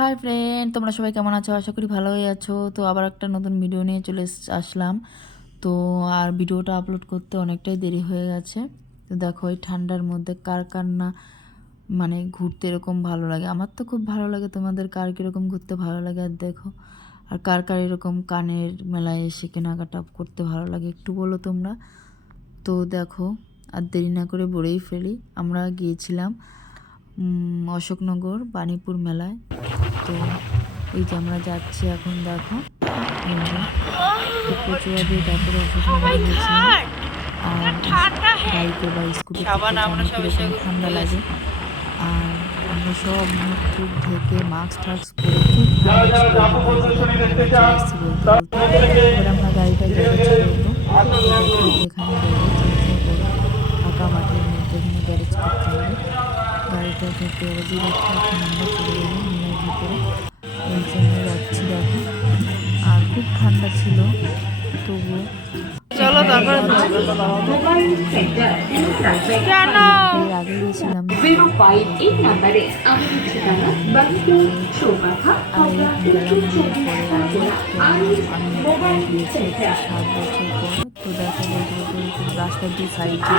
Hi friend তোমরা সবাই কেমন আছো? আশা করি ভালোই আছো। তো আবার একটা নতুন ভিডিও নিয়ে চলে আসলাম। তো আর ভিডিওটা আপলোড করতে অনেকটাই দেরি হয়ে গেছে। তো দেখো, এই ঠান্ডার মধ্যে কার কার না মানে ঘুরতে এরকম ভালো লাগে? আমার তো খুব ভালো লাগে তোমাদের কার কীরকম ঘুরতে ভালো লাগে, আর দেখো, আর কার কার এরকম কানের মেলায় এসে কেনাকাটা করতে ভালো লাগে একটু বলো তোমরা? তো দেখো, আর দেরি না করে বলেই ফেলি। আমরা গিয়েছিলাম অশোকনগর বাণীপুর মেলায়। তো এই যে আমরা যাচ্ছি এখন দেখো। কচুয়া দিয়ে তারপরে অশোকনগর আর বা স্কুটিতে ঠান্ডা লাগে। আর আমরা সব মুখ টুক ঢেকে মাস্ক টাস্ক পরে খুব আমরা গাড়িটা গ্যারেজ করব গ্যারেজ ফাঁকা মাঠের মধ্যে এখানে গ্যারেজ করতে হবে। গাড়িটা থেকে গ্যারেজে রেখে এখন চলে গেলাম মেলার ভিতরে এই জন্য যাচ্ছি দেখো। আর খুব ঠান্ডা ছিল তবুও। চলো তারপরে কেন? আগে গেছিলাম। তো দেখো রাস্তার দু সাইডে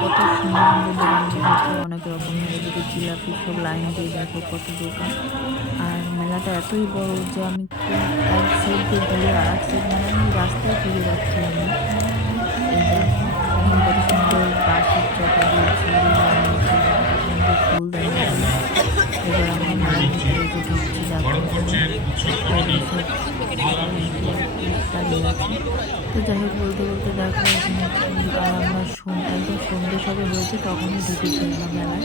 কত সুন্দর সুন্দর দোকান বসেছে অনেক রকমের এদিকে জিলাপি সব লাইন দিয়ে দেখো কত দোকান। আর মেলাটা এতই বড় যে আমি এক সাইড দিয়ে ঘুরে আর এক সাইড মানে আমি রাস্তায় যাচ্ছি আমি। কত সুন্দর বাঁশের চাকা দিয়ে ঝুড়ি বানিয়েছে কত সুন্দর ফুল দাঁড়িয়েছে এবার দেখো দাঁড়িয়ে আছে তো যাই হোক বলতে বলতে দেখো আমরা একদম সন্ধ্যে সবে হয়েছে তখনই মেলায়।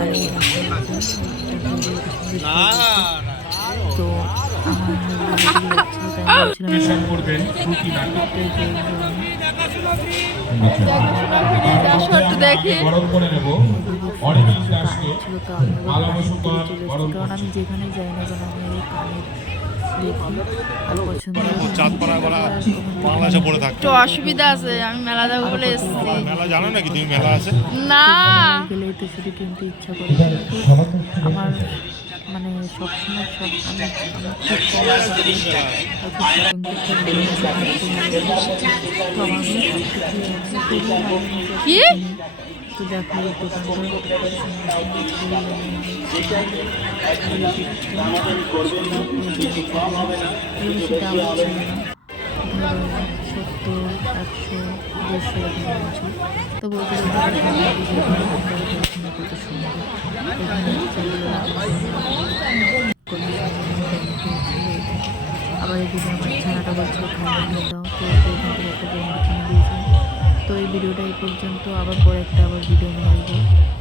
আর এই তো আমার তাই আমি যেখানে যাই না কেন আমি এই একটু অসুবিধা আছে আমি মেলা যাব বলে এসেছি। মেলা জানো নাকি? তুমি মেলা আছে? না। গেলেই তো শুধু কিনতে ইচ্ছা করে আমার মানে সবসময় সব কি? তো দেখো ধরো সত্তর একশো দেড়শো কত সুন্দর আবার এদিকে আমার ছানাটা বলছিল নিয়ে দাও এই ভিডিওটা এই পর্যন্ত। আবার পরে একটা আবার ভিডিও নিয়ে আসব।